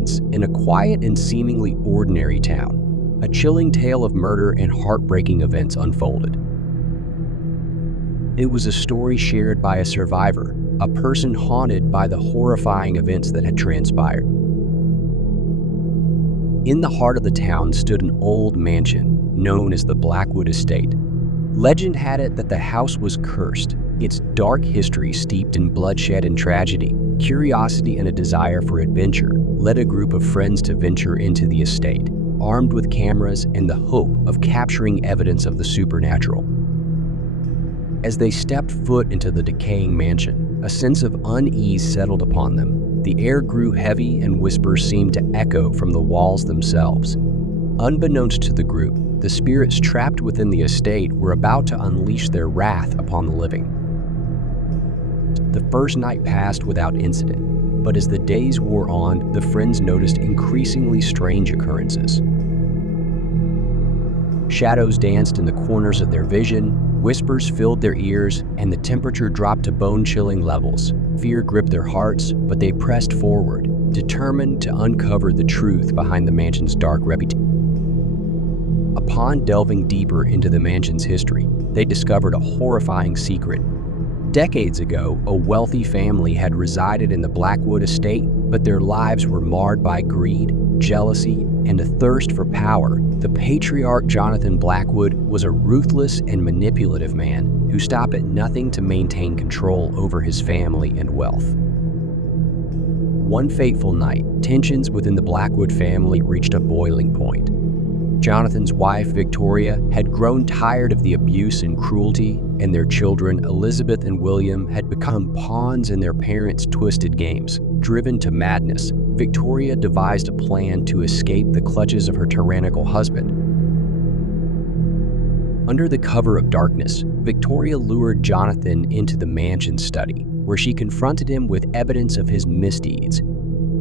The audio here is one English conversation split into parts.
months in a quiet and seemingly ordinary town, a chilling tale of murder and heartbreaking events unfolded. It was a story shared by a survivor, a person haunted by the horrifying events that had transpired. In the heart of the town stood an old mansion known as the Blackwood Estate. Legend had it that the house was cursed, its dark history steeped in bloodshed and tragedy. Curiosity and a desire for adventure led a group of friends to venture into the estate, armed with cameras and the hope of capturing evidence of the supernatural. As they stepped foot into the decaying mansion, a sense of unease settled upon them. The air grew heavy and whispers seemed to echo from the walls themselves. Unbeknownst to the group, the spirits trapped within the estate were about to unleash their wrath upon the living. The first night passed without incident, but as the days wore on, the friends noticed increasingly strange occurrences. Shadows danced in the corners of their vision, whispers filled their ears, and the temperature dropped to bone-chilling levels. Fear gripped their hearts, but they pressed forward, determined to uncover the truth behind the mansion's dark reputation. Upon delving deeper into the mansion's history, they discovered a horrifying secret. Decades ago, a wealthy family had resided in the Blackwood Estate, but their lives were marred by greed, jealousy, and a thirst for power. The patriarch Jonathan Blackwood was a ruthless and manipulative man who stopped at nothing to maintain control over his family and wealth. One fateful night, tensions within the Blackwood family reached a boiling point. Jonathan's wife, Victoria, had grown tired of the abuse and cruelty, and their children, Elizabeth and William, had become pawns in their parents' twisted games. Driven to madness, Victoria devised a plan to escape the clutches of her tyrannical husband. Under the cover of darkness, Victoria lured Jonathan into the mansion study, where she confronted him with evidence of his misdeeds.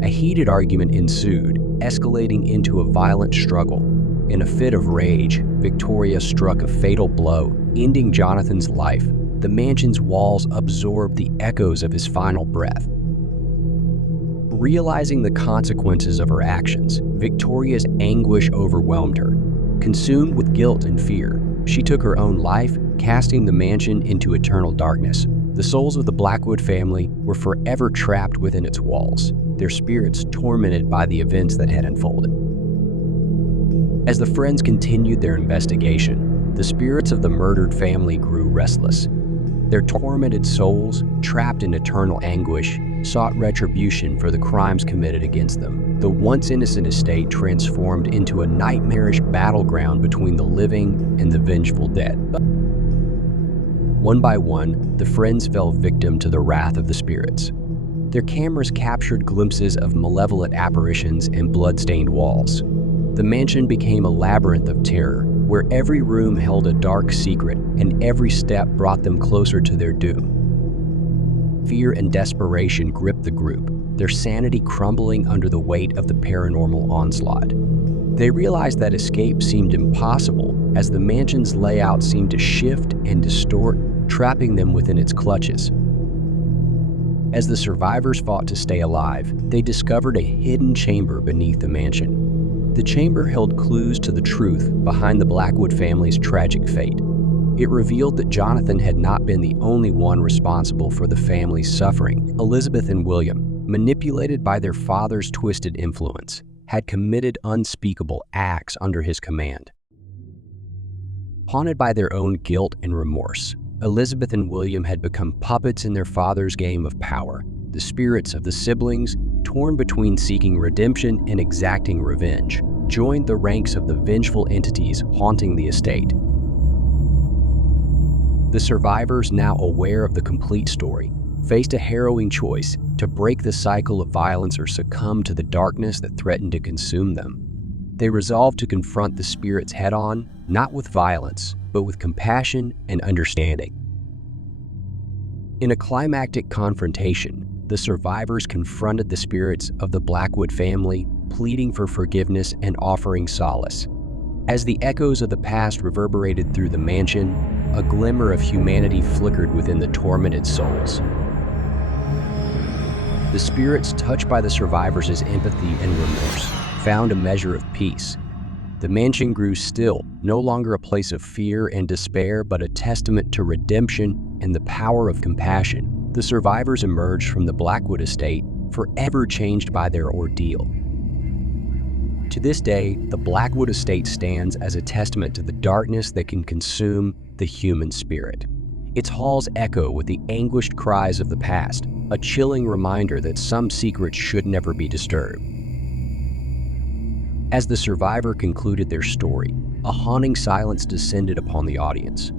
A heated argument ensued, escalating into a violent struggle. In a fit of rage, Victoria struck a fatal blow, ending Jonathan's life. The mansion's walls absorbed the echoes of his final breath. Realizing the consequences of her actions, Victoria's anguish overwhelmed her. Consumed with guilt and fear, she took her own life, casting the mansion into eternal darkness. The souls of the Blackwood family were forever trapped within its walls, their spirits tormented by the events that had unfolded. As the friends continued their investigation, the spirits of the murdered family grew restless. Their tormented souls, trapped in eternal anguish, sought retribution for the crimes committed against them. The once innocent estate transformed into a nightmarish battleground between the living and the vengeful dead. One by one, the friends fell victim to the wrath of the spirits. Their cameras captured glimpses of malevolent apparitions and blood-stained walls. The mansion became a labyrinth of terror, where every room held a dark secret and every step brought them closer to their doom. Fear and desperation gripped the group, their sanity crumbling under the weight of the paranormal onslaught. They realized that escape seemed impossible, as the mansion's layout seemed to shift and distort, trapping them within its clutches. As the survivors fought to stay alive, they discovered a hidden chamber beneath the mansion. The chamber held clues to the truth behind the Blackwood family's tragic fate. It revealed that Jonathan had not been the only one responsible for the family's suffering. Elizabeth and William, manipulated by their father's twisted influence, had committed unspeakable acts under his command. Haunted by their own guilt and remorse, Elizabeth and William had become puppets in their father's game of power. The spirits of the siblings, torn between seeking redemption and exacting revenge, joined the ranks of the vengeful entities haunting the estate. The survivors, now aware of the complete story, faced a harrowing choice: to break the cycle of violence or succumb to the darkness that threatened to consume them. They resolved to confront the spirits head-on, not with violence, but with compassion and understanding. In a climactic confrontation, the survivors confronted the spirits of the Blackwood family, pleading for forgiveness and offering solace. As the echoes of the past reverberated through the mansion, a glimmer of humanity flickered within the tormented souls. The spirits, touched by the survivors' empathy and remorse, found a measure of peace. The mansion grew still, no longer a place of fear and despair, but a testament to redemption and the power of compassion. The survivors emerged from the Blackwood estate forever changed by their ordeal. To this day, the Blackwood estate stands as a testament to the darkness that can consume the human spirit. Its halls echo with the anguished cries of the past, a chilling reminder that some secrets should never be disturbed. As the survivor concluded their story, a haunting silence descended upon the audience.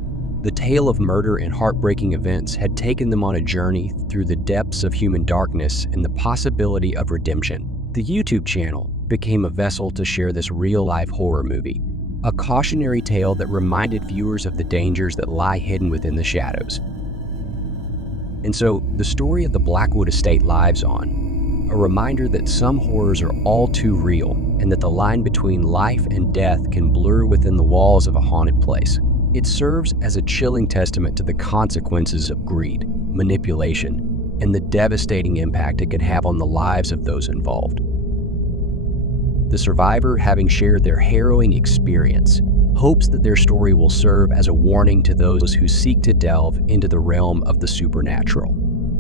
The tale of murder and heartbreaking events had taken them on a journey through the depths of human darkness and the possibility of redemption. The YouTube channel became a vessel to share this real-life horror movie, a cautionary tale that reminded viewers of the dangers that lie hidden within the shadows. And so, the story of the Blackwood estate lives on, a reminder that some horrors are all too real and that the line between life and death can blur within the walls of a haunted place. It serves as a chilling testament to the consequences of greed, manipulation, and the devastating impact it can have on the lives of those involved. The survivor, having shared their harrowing experience, hopes that their story will serve as a warning to those who seek to delve into the realm of the supernatural.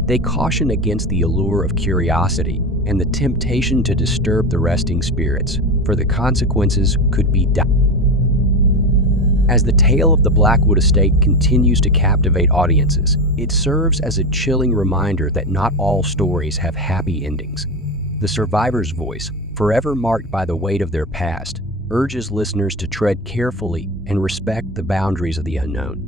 They caution against the allure of curiosity and the temptation to disturb the resting spirits, for the consequences could be dire. As the tale of the Blackwood estate continues to captivate audiences, it serves as a chilling reminder that not all stories have happy endings. The survivor's voice, forever marked by the weight of their past, urges listeners to tread carefully and respect the boundaries of the unknown.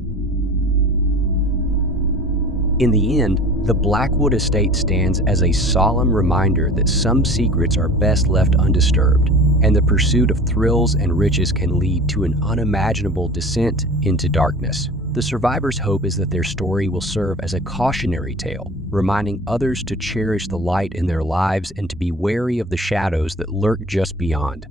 In the end, the Blackwood estate stands as a solemn reminder that some secrets are best left undisturbed, and the pursuit of thrills and riches can lead to an unimaginable descent into darkness. The survivor's hope is that their story will serve as a cautionary tale, reminding others to cherish the light in their lives and to be wary of the shadows that lurk just beyond.